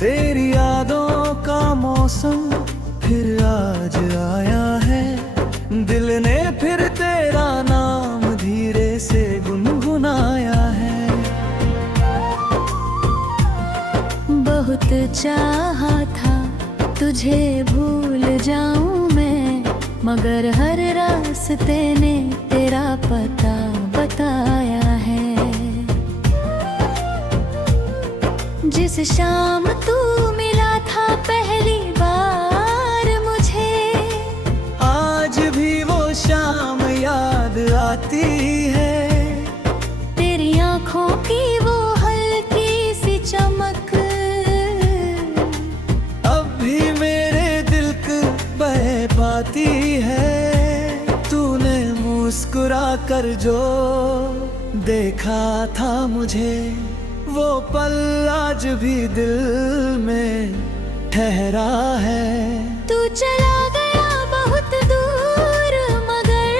तेरी यादों का मौसम फिर आज आया है। दिल ने फिर तेरा नाम धीरे से गुनगुनाया है। बहुत चाहा था तुझे भूल जाऊं मैं, मगर हर रास्ते ने तेरा पता बताया है। जिस शाम तू मिला था पहली बार मुझे, आज भी वो शाम याद आती है। तेरी आंखों की वो हल्की सी चमक अब भी मेरे दिल को बह पाती है। तूने मुस्कुरा कर जो देखा था मुझे, वो पल आज भी दिल में ठहरा है। तू चला गया बहुत दूर, मगर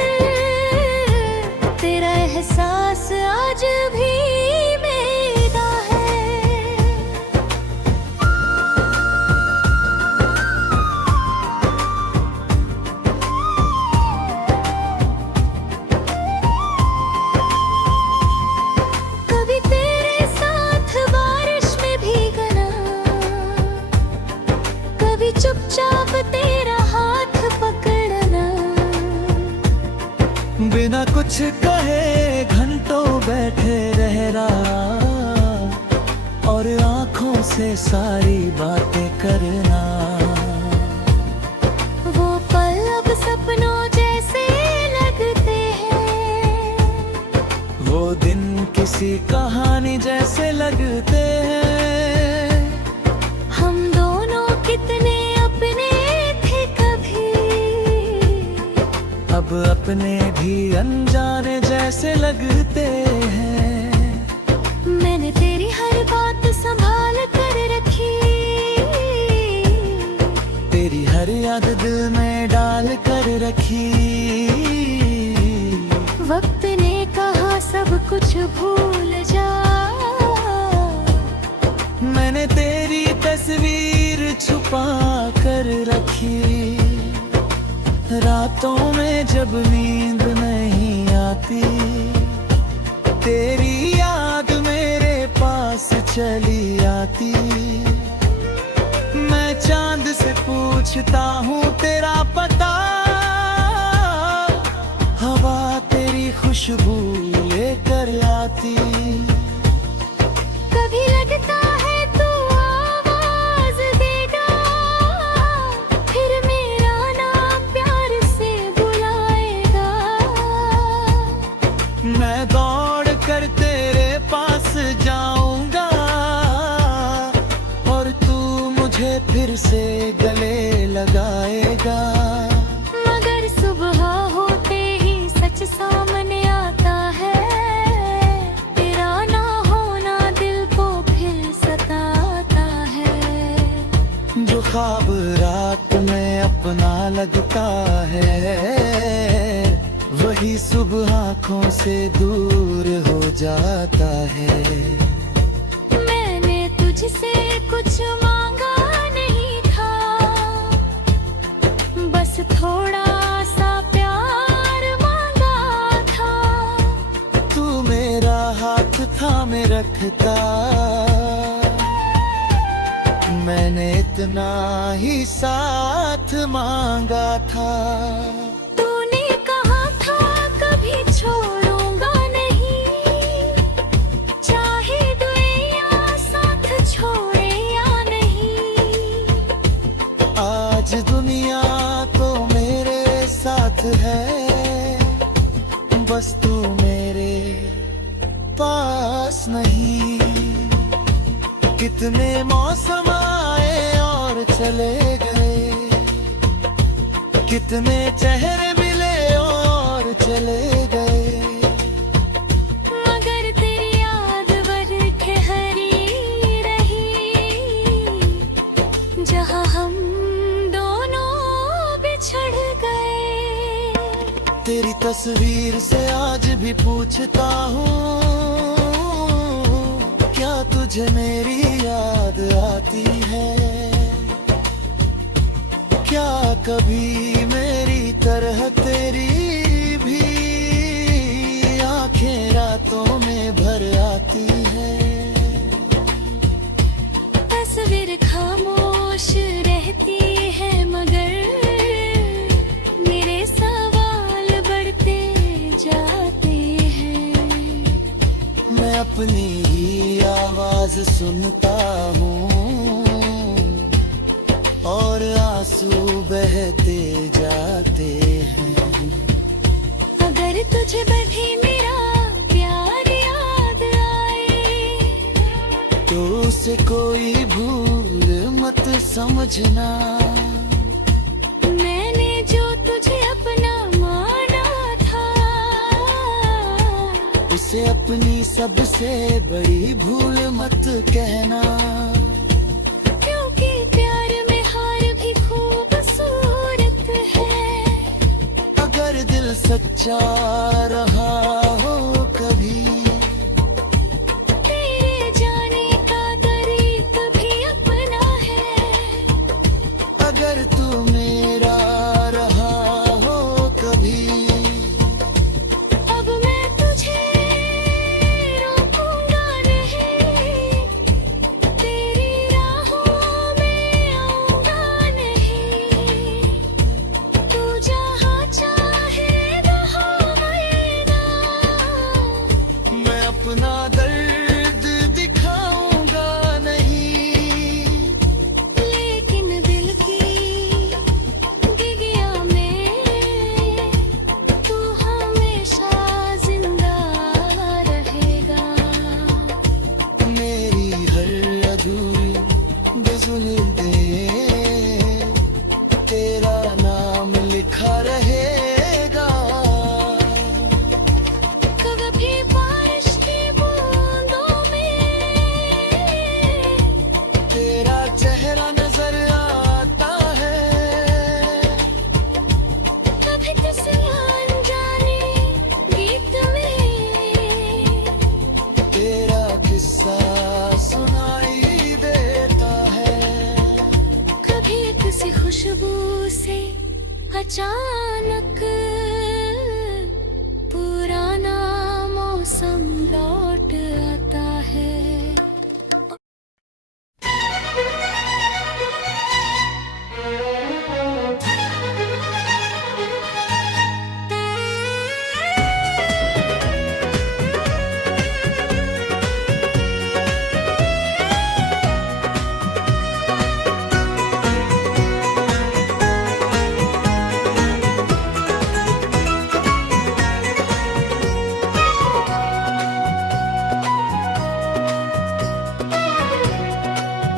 तेरा एहसास आज भी मेरा है। कभी तेरे साथ बारिश में भीगना, कभी चुपचाप तेरा हाथ पकड़ना, बिना कुछ कहे घंटों बैठे रहना और आंखों से सारी बातें करना। वो पल अब सपनों जैसे लगते हैं, वो दिन किसी कहानी जैसे लगते हैं। हम दोनों कितने अपने थे कभी, अब अपने भी अनजाने जैसे लगते हैं। मैंने तेरी हर बात संभाल कर रखी, तेरी हर याद दिल में डाल कर रखी। वक्त ने कहा सब कुछ भूल जा, मैंने तेरी तस्वीर छुपा कर रखी। रातों में जब नींद नहीं आती, तेरी याद मेरे पास चली आती। मैं चांद से पूछता हूँ तेरा पता, हवा तेरी खुशबू लेकर आती। कभी लगता है तू आवाज देगा, फिर मेरा नाम प्यार से बुलाएगा। मैं दौड़ कर तेरे पास जाऊंगा और तू मुझे फिर से गले लगाएगा। मगर सुबह होते ही सच सामने आता है, तेरा ना होना दिल को फिर सताता है। जो ख्वाब रात में अपना लगता है, वही सुबह आँखों से दूर हो जाता है। मैंने तुझसे कुछ मांगा नहीं था, बस थोड़ा सा प्यार मांगा था। तू मेरा हाथ थामे रखता, मैंने इतना ही साथ मांगा था। तूने कहा था कभी छोड़ूंगा नहीं, चाहे दुनिया साथ छोड़े या नहीं। आज दुनिया तो मेरे साथ है, बस तू मेरे पास नहीं। कितने मौसम आए और चले गए, कितने चेहरे मिले और चले गए। मगर तेरी याद वर ठहरी रही, जहाँ हम दोनों बिछड़ गए। तेरी तस्वीर से आज भी पूछता हूँ, क्या तुझे मेरी याद याद आती है। क्या कभी मेरी तरह तेरी भी आंखें रातों में भर आती है? तस्वीर खामोश रहती है मगर मेरे सवाल बढ़ते जाते हैं। मैं अपनी ही आवाज सुनता हूँ और आंसू बहते जाते हैं। अगर तुझे बैठे मेरा प्यार याद आए तो उसे कोई भूल मत समझना। मैंने जो तुझे अपना माना था उसे अपनी सबसे बड़ी भूल मत कहना। क्योंकि प्यार में हार भी खूबसूरत है। अगर दिल सच्चा रहा हो कभी तेरे जाने का तरीका भी अपना है। अगर तू मेरा रहा हो कभी अब मैं तुझे रोकूंगा नहीं, तेरी राहों में आऊंगा नहीं। तू जहाँ चाहे वहाँ आएगा। मैं अपना दर्द दिखाऊंगा नहीं। लेकिन दिल की गिगिया में तू हमेशा जिंदा रहेगा। मेरी हर अधूरी गज़ल दे तेरा नाम लिखा रहेगा। कभी बारिश की बूंदों में तेरा चेहरा नजर आता है। कभी किसी अनजाने गीत में तेरा किस्सा सुनाई देता है। कभी किसी खुशबू से अचानक पुराना मौसम लौट आता है।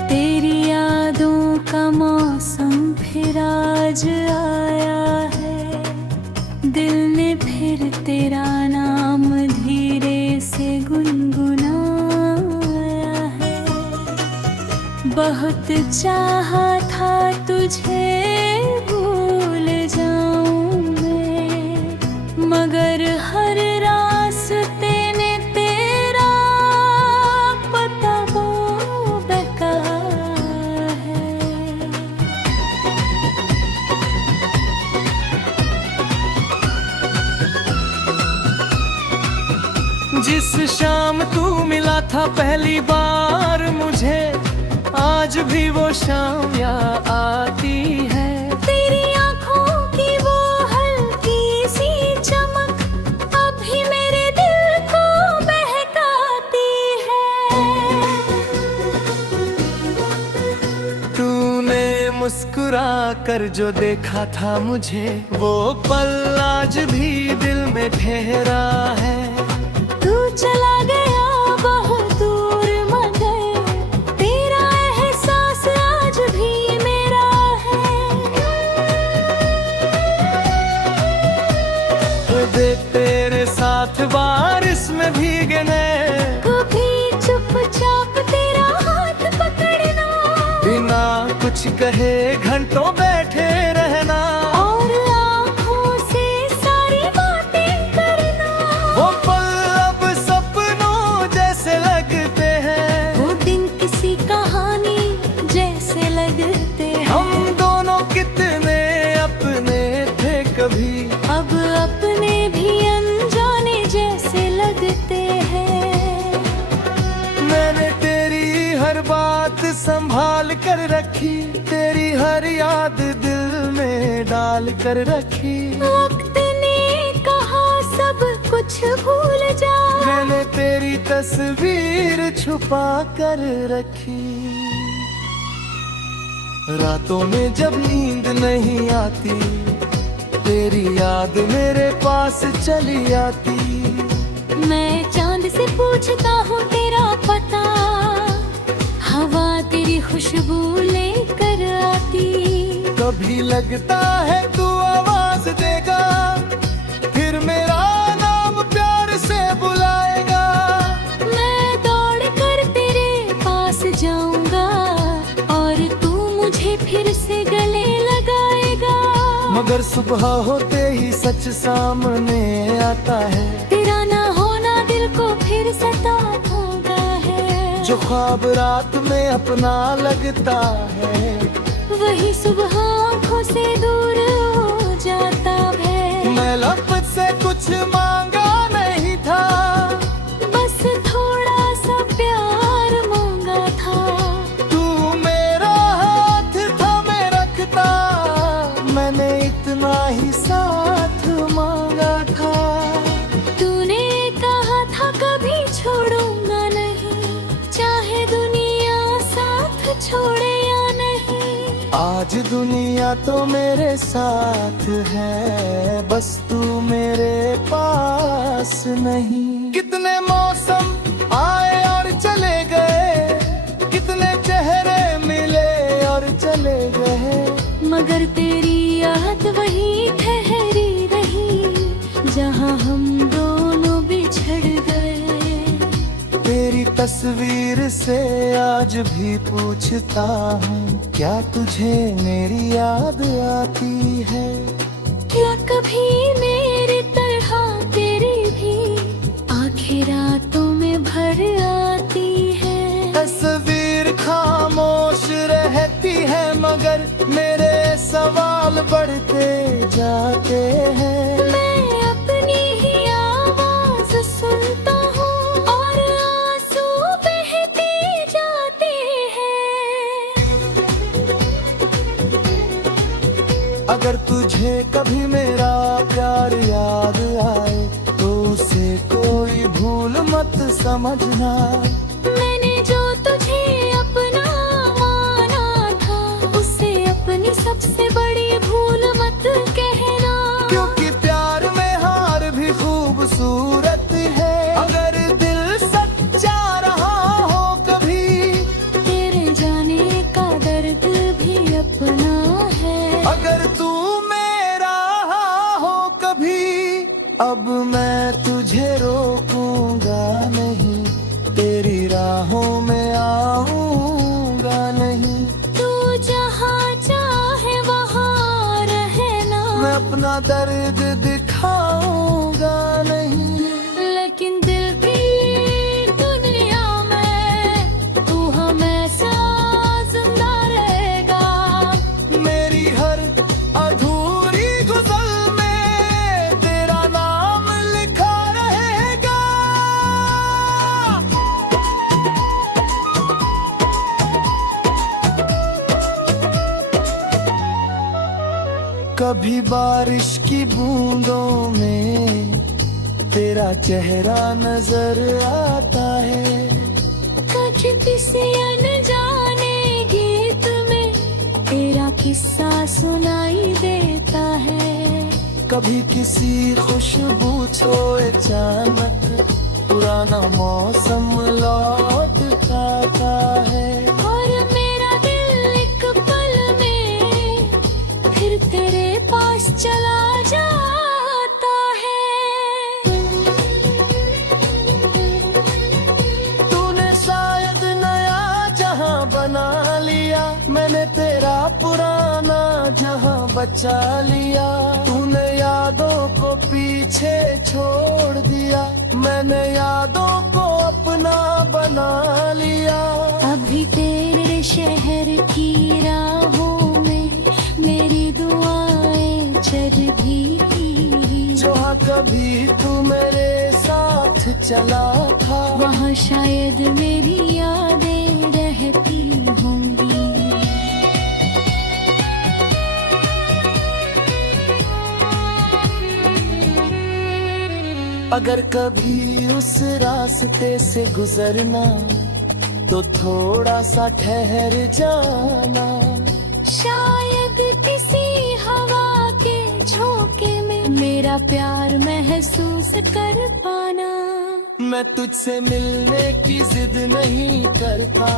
तेरी यादों का मौसम फिर आज आया है। दिल ने फिर तेरा नाम धीरे से गुनगुनाया है। बहुत चाहा था तुझे भूल जाऊं मैं, मगर हर रास्ते ने तेरा पता वो बहका है। जिस शाम तू मिला था पहली बार मुझे, आज भी वो शाम याद आती है। तेरी आँखों की वो हल्की सी चमक अभी मेरे दिल को बहकाती है। तूने मुस्कुरा कर जो देखा था मुझे, वो पल आज भी दिल में ठहरा है। तू चला गया बहुत दूर मगर तेरा एहसास आज भी मेरा है। देख तेरे साथ बारिश में भीगने, कभी चुपचाप तेरा हाथ पकड़ना, बिना कुछ कहे घंटों बैठे रहना, और आँखों से सारी बातें करना। वो पल अब सपनों जैसे लगते हैं। वो दिन किसी कहानी संभाल कर रखी, तेरी हर याद दिल में डाल कर रखी। वक्त ने कहा सब कुछ भूल जा, मैंने तेरी तस्वीर छुपा कर रखी। रातों में जब नींद नहीं आती, तेरी याद मेरे पास चली आती। मैं चांद से पूछता हूँ तेरा पता, हवा तेरी खुशबू लेकर आती। कभी लगता है तू आवाज देगा, फिर मेरा नाम प्यार से बुलाएगा। मैं दौड़ कर तेरे पास जाऊंगा और तू मुझे फिर से गले लगाएगा। मगर सुबह होते ही सच सामने आता है, तेरा ना होना दिल को फिर सताता है। जो ख्वाब रात में अपना लगता है, वही सुबह आँखों से दूर हो जाता है। मैं लफ्ज़ से कुछ मांगा नहीं था, बस थोड़ा सा प्यार मांगा था। तू मेरा हाथ थामे रखता, मैंने इतना ही साथ मांगा था। तूने कहा था कभी छोड़ूंगा नहीं, चाहे दुनिया साथ छोड़े या नहीं। आज दुनिया तो मेरे साथ है, बस तू मेरे पास नहीं। कितने मौसम आए और चले गए, कितने चेहरे मिले और चले गए, मगर तेरी याद वही ठहरी रही, जहाँ हम दोनों बिछड़ गए। तेरी तस्वीर से आज भी पूछता हूँ, क्या तुझे मेरी याद आती है? क्या कभी मेरी तरह तेरी भी आखिर रातों में भर आती है? तस्वीर खामोश रहती है, मगर मेरे सवाल बढ़ते जाते हैं। मैं अपनी ही आवाज सुनता हूँ और आंसू बहते जाते हैं। अगर तुझे कभी मेरा प्यार याद आए, तो उसे कोई भूल मत समझना। मैंने जो तुझे अपना माना था, उसे अपनी सबसे बड़ी भूल मत कहना। क्योंकि प्यार में हार भी खूबसूरत है, अगर दिल सच्चा रहा हो कभी, तेरे जाने का दर्द भी अपना है। अगर तू मेरा हो कभी, अब मैं तुझे रोकूंगा नहीं, तेरी राहों में आऊंगा नहीं। तू जहाँ चाहे वहाँ रहना, मैं अपना दर्द दिखाऊंगा नहीं। लेकिन दिल की दुनिया में तू हमेशा जिंदा रहेगा। मेरी हर अधूरी गुज़र में तेरा नाम लिखा रहेगा। कभी बारिश की बूंदों में तेरा चेहरा नजर आता है, कभी किसी अनजाने गीत में तेरा किस्सा सुनाई देता है। कभी किसी खुशबू से अचानक पुराना मौसम लौट आता है। और मेरा दिल एक पल में फिर तेरे पास चला जाता है। तूने शायद नया जहां बना लिया, मैंने तेरा पुराना जहां बचा लिया। तूने यादों को पीछे छोड़ दिया, मैंने यादों को अपना बना लिया। अभी तेरे शहर की राहों में मेरी दुआएं चल भी, जहाँ कभी तू मेरे साथ चला था, वहाँ शायद मेरी यादें रहती हो। अगर कभी उस रास्ते से गुजरना तो थोड़ा सा ठहर जाना। शायद किसी हवा के झोंके में मेरा प्यार महसूस कर पाना। मैं तुझसे मिलने की जिद नहीं करता।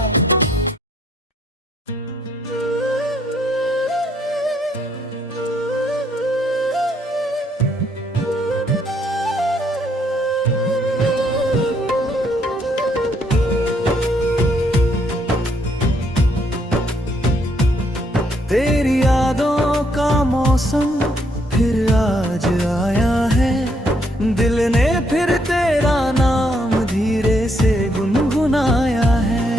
तेरी यादों का मौसम फिर आज आया है। दिल ने फिर तेरा नाम धीरे से गुनगुनाया है।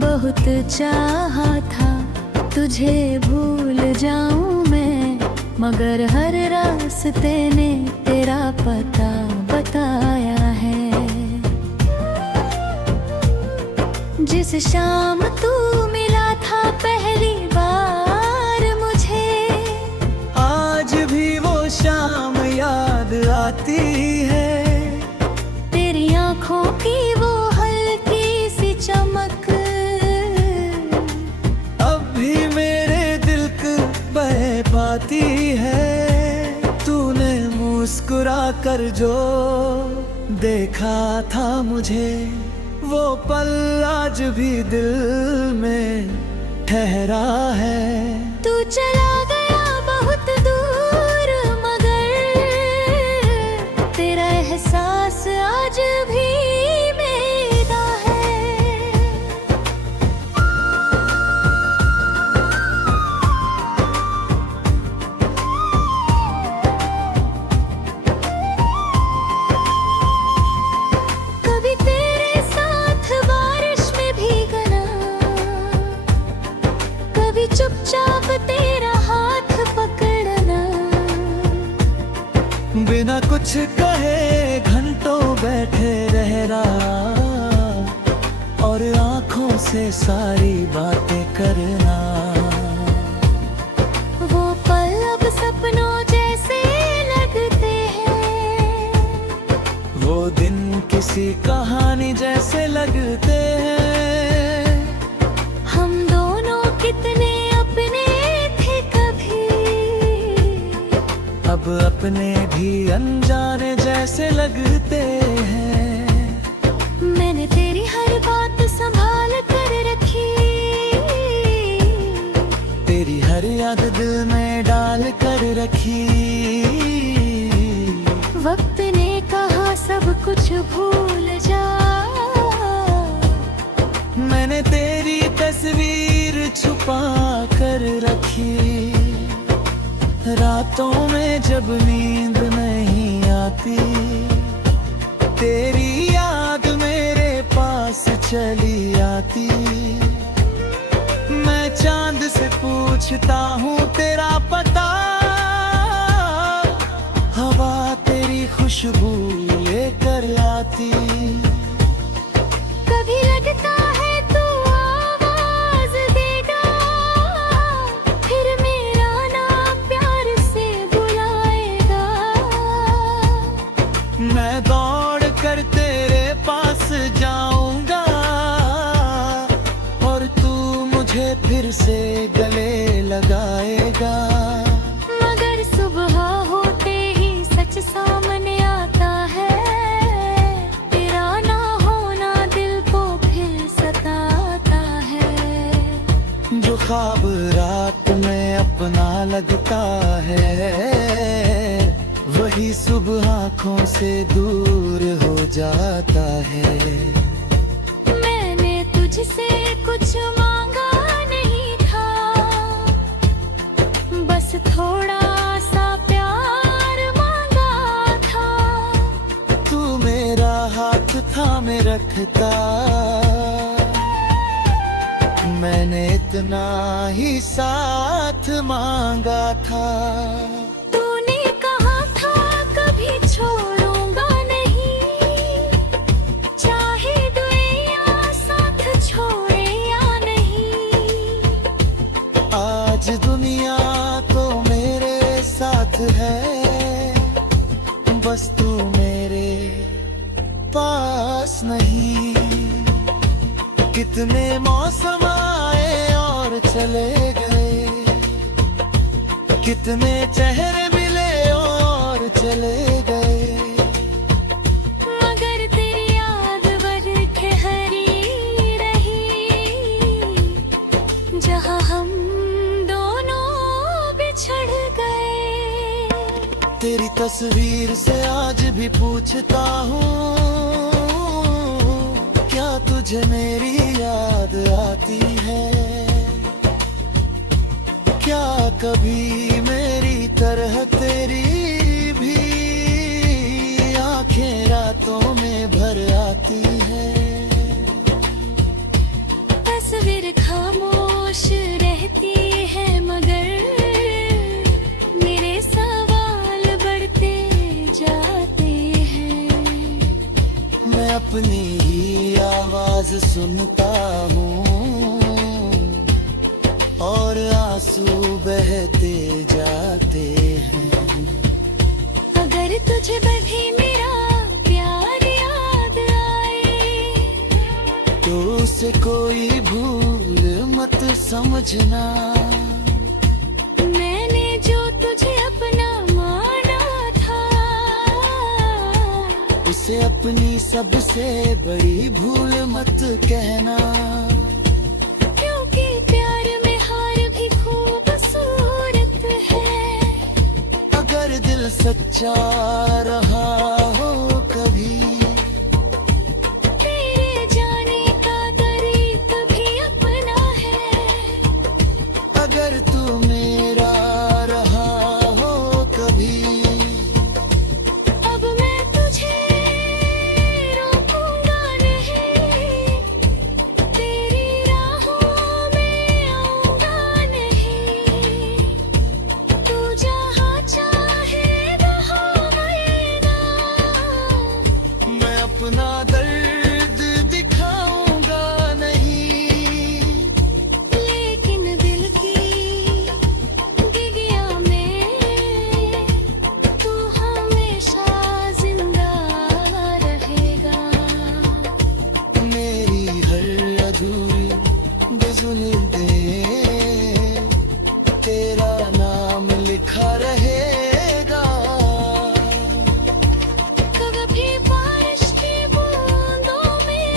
बहुत चाहा था तुझे भूल जाऊं मैं, मगर हर रास्ते ने तेरा पता बताया है। जिस शाम तू मिला था पहली बार मुझे, आज भी वो शाम याद आती है। तेरी आंखों की वो हल्की सी चमक अब भी मेरे दिल को बह पाती है। तूने मुस्कुरा कर जो देखा था मुझे, वो पल आज भी दिल में ठहरा है। तू चला गया बहुत दूर, मगर तेरा एहसास आज भी मेरा है। कभी तेरे साथ बारिश में भीगना, कभी चुपचाप तेरा हाथ पकड़ना। बिना कुछ कहे घंटों बैठे रहना और आंखों से सारी बातें करना। वो पल अब सपनों जैसे लगते हैं, वो दिन किसी कहानी जैसे लगते हैं। हम दोनों कितने अपने थे कभी, अब अपने भी अनजाने जैसे लगते हैं। मैंने तेरी हर बात संभाल कर रखी, तेरी हर याद दिल में डाल कर रखी। वक्त ने कहा सब कुछ भूल जा, मैंने तेरी तस्वीर छुपा कर रखी। रातों में जब नींद नहीं आती, तेरी याद मेरे पास चली आती। मैं चांद से पूछता हूँ तेरा पता, हवा तेरी खुशबू लेकर आती। कभी लगता है तू आवाज देगा, फिर मेरा नाम प्यार से बुलाएगा। मैं दौड़ कर तेरे पास जाऊंगा और तू मुझे फिर से गले लगाएगा। मगर सुबह होते ही सच सामने आता है, तेरा ना होना दिल को फिर सताता है। जो ख्वाब रात में अपना लगता है, वही सुबह आँखों से दूर हो जाता है। मैंने तुझसे कुछ मांगा नहीं था, बस थोड़ा सा प्यार मांगा था। तू मेरा हाथ थामे रखता, मैंने इतना ही साथ मांगा था। तूने कहा था कभी छोड़ूंगा नहीं, चाहे दुनिया साथ छोड़े या नहीं। आज दुनिया तो मेरे साथ है, कितने मौसम आए और चले गए, कितने चेहरे मिले और चले गए, मगर तेरी याद ठहरी रही जहाँ हम दोनों बिछड़ गए। तेरी तस्वीर से आज भी पूछता हूँ, क्या तुझे मेरी याद आती है? क्या कभी मेरी तरह तेरी भी आंखें रातों में भर आती है? तस्वीर खामोश रहती है मगर मेरे सवाल बढ़ते जाते हैं। मैं अपनी ही आवाज सुनता हूँ और आंसू बहते जाते हैं। अगर तुझे भी मेरा प्यार याद आए तो उसे कोई भूल मत समझना। मैंने जो तुझे अपना माना था उसे अपनी सबसे बड़ी भूल मत कहना। क्योंकि प्यार में हार भी खूबसूरत है। अगर दिल सच्चा रहा हो कभी, तेरे जाने का तरीका भी अपना है। अगर तू मेरा रहा हो कभी, अब मैं तुझे रोकूंगा नहीं, तेरी राहों में आऊंगा नहीं। तू जहाँ चाहे वहाँ आएगा। मैं अपना दर्द दिखाऊंगा नहीं। लेकिन दिल की गिगिया में तू हमेशा जिंदा रहेगा। मेरी हर अधूरी गुज़र तेरा नाम लिखा रहेगा। कभी बारिश की बूंदों में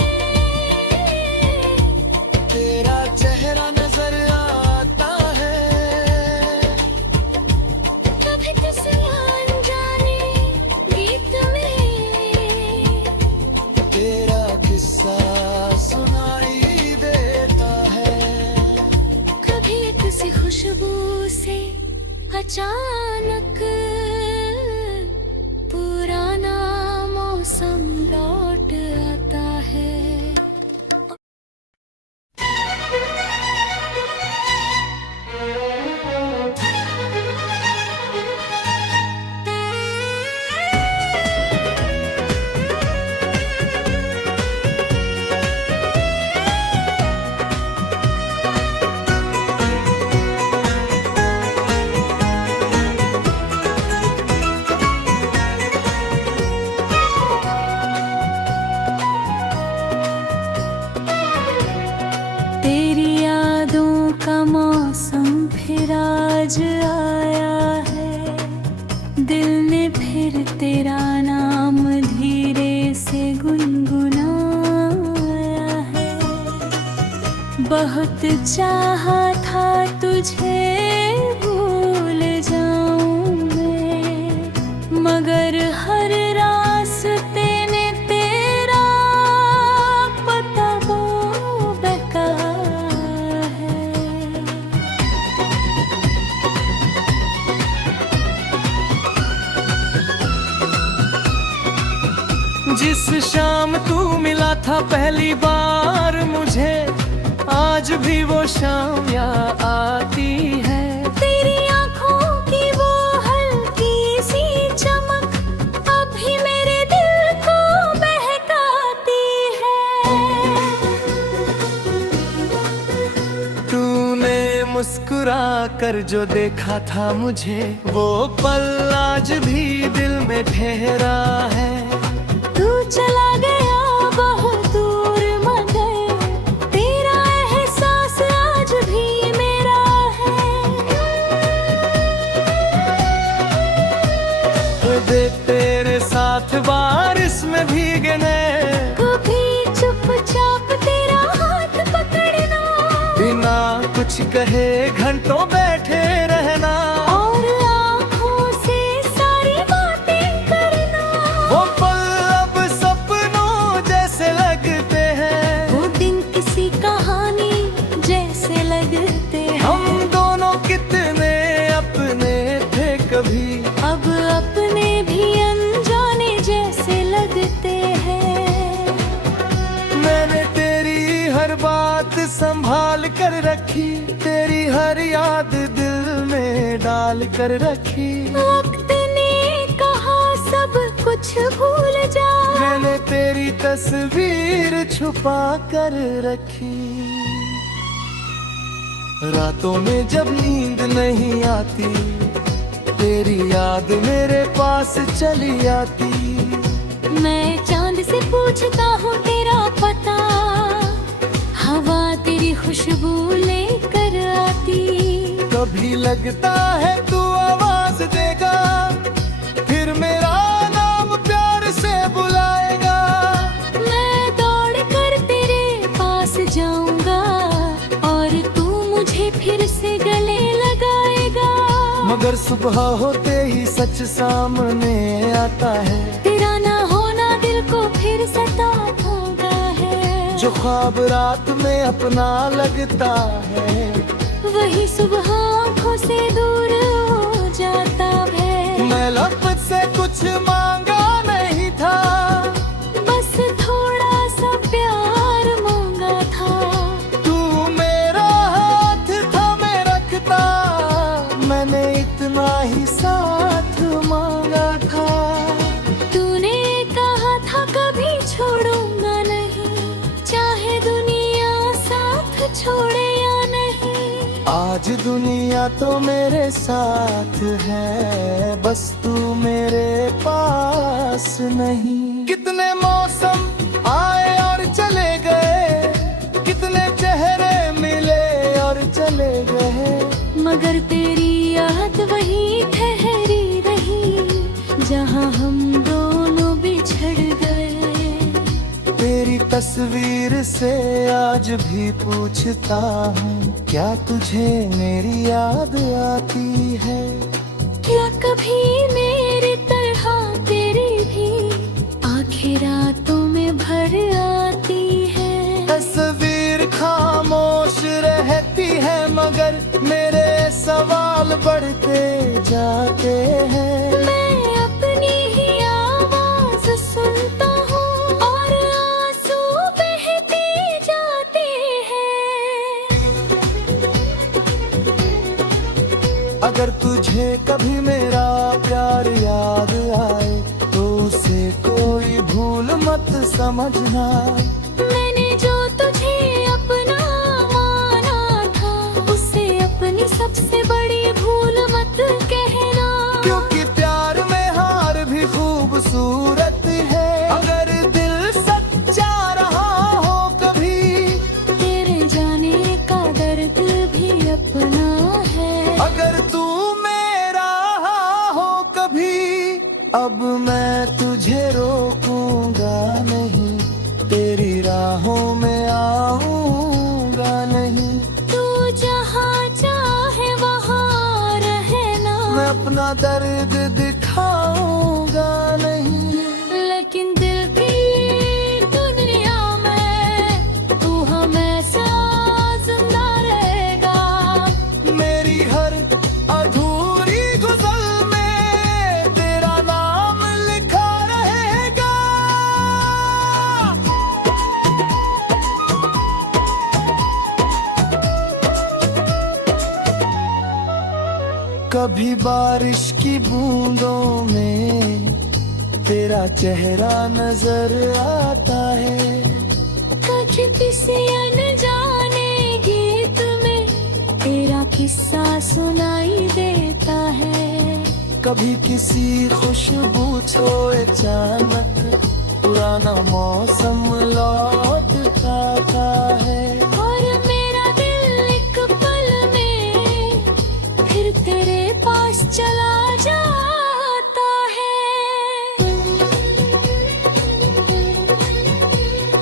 तेरा चेहरा नजर आता है। कभी किसी अनजाने गीत में तेरा किस्सा सुनाई देता है। कभी किसी खुशबू से अचानक पुराना मौसम लौट आता है। तेरी यादों का मौसम फिर आज आया है। दिल ने फिर तेरा नाम धीरे से गुनगुनाया है। बहुत चाहा था तुझे भूल जाऊं मैं, मगर हर रास्ते ने तेरा पता वो बहका है। जिस शाम तू मिला था पहली बार मुझे, आज भी वो शाम याद आती है। तेरी आँखों की वो हल्की सी चमक अभी मेरे दिल को बहकाती है। तूने मुस्कुरा कर जो देखा था मुझे, वो पल आज भी दिल में ठहरा है। तू चला गया बहुत दूर मगर कहे घंटों बैठे रहना, और आँखों से सारी बातें करना। वो पल अब सपनों जैसे लगते हैं, वो दिन किसी कहानी जैसे लगते हैं। हम दोनों कितने अपने थे कभी, अब अपने भी अनजाने जैसे लगते हैं। मैंने तेरी हर बात संभाल कर रखी, तेरी हर याद दिल में डाल कर रखी। वक्त ने कहा सब कुछ भूल जा, मैंने तेरी तस्वीर छुपा कर रखी। रातों में जब नींद नहीं आती, तेरी याद मेरे पास चली आती। मैं चांद से पूछता हूँ तेरा पता, हवा तेरी खुशबू लेकर आती। कभी लगता है तू आवाज देगा, फिर मेरा नाम प्यार से बुलाएगा। मैं दौड़ कर तेरे पास जाऊंगा, और तू मुझे फिर से गले लगाएगा। मगर सुबह होते ही सच सामने आता है, तेरा ना होना दिल को फिर सताता है। जो ख्वाब रात में अपना लगता है, वही सुबह आँखों से दूर हो जाता है। मैं लफ्ज़ से कुछ मांगा नहीं था, बस थोड़ा सा प्यार मांगा था। तू मेरा हाथ थामे रखता, मैंने इतना ही साथ मांगा था। तूने कहा था कभी छोड़ूंगा नहीं, चाहे दुनिया साथ छोड़े या नहीं। आज दुनिया तो मेरे साथ है, बस तू मेरे पास नहीं। कितने मौसम आए और चले गए, कितने चेहरे मिले और चले गए, मगर तेरी याद वही ठहरी रही, जहाँ हम दोनों बिछड़ गए। तेरी तस्वीर से आज भी पूछता हूँ, क्या तुझे मेरी याद आती है? क्या कभी मेरी तरह तेरी भी आखिर रातों में भर आती है? तस्वीर खामोश रहती है, मगर मेरे सवाल बढ़ते जाते हैं। मैं अपनी ही आवाज सुनता हूँ, और आंसू बहते जाते हैं। अगर तुझे कभी मेरा प्यार याद आए, तो उसे कोई भूल मत समझना। मैंने जो तुझे अपना माना था, उसे अपनी सबसे बड़ी भूल मत कहना। क्योंकि प्यार में हार भी खूबसूरत है, अगर दिल सच्चा रहा हो कभी, तेरे जाने का दर्द भी अपना है। अगर तू मेरा हो कभी, अब मैं तुझे रोकूंगा नहीं, तेरी राहों में आऊंगा नहीं। तू जहाँ चाहे वहाँ रहना, मैं अपना दर्द दिखाऊंगा नहीं। लेकिन दिल की दुनिया में तू हमेशा जिंदा रहेगा। मेरी हर अधूरी गुज़र में तेरा नाम लिखा रहेगा। कभी बारिश की बूंदों में तेरा चेहरा नजर आता है, कभी किसी अनजाने गीत में तेरा किस्सा सुनाई देता है। कभी किसी खुशबू से अचानक पुराना मौसम लौट आता है। और मेरा दिल एक पल में फिर तेरे पास चला जाता है।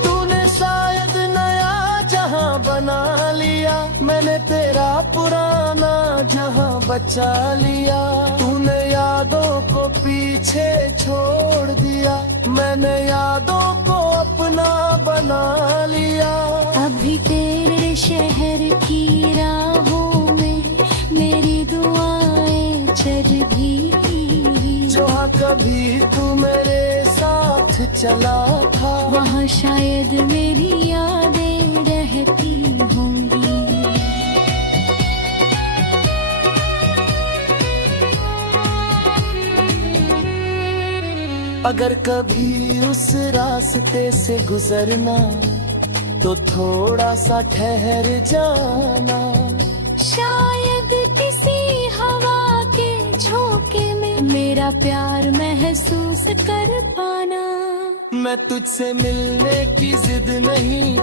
तूने शायद नया जहां बना लिया। मैंने तेरा पुराना जहां बचा लिया। तूने यादों को पीछे छोड़ दिया, मैंने यादों को अपना बना लिया। अभी तेरे शहर की राहों में मेरी दुआएं चल भी। जहाँ कभी तू मेरे साथ चला था, वहाँ शायद मेरी यादें रहती होंगी। अगर कभी उस रास्ते से गुजरना तो थोड़ा सा ठहर जाना। शायद किसी हवा के झोंके में मेरा प्यार महसूस कर पाना। मैं तुझसे मिलने की जिद नहीं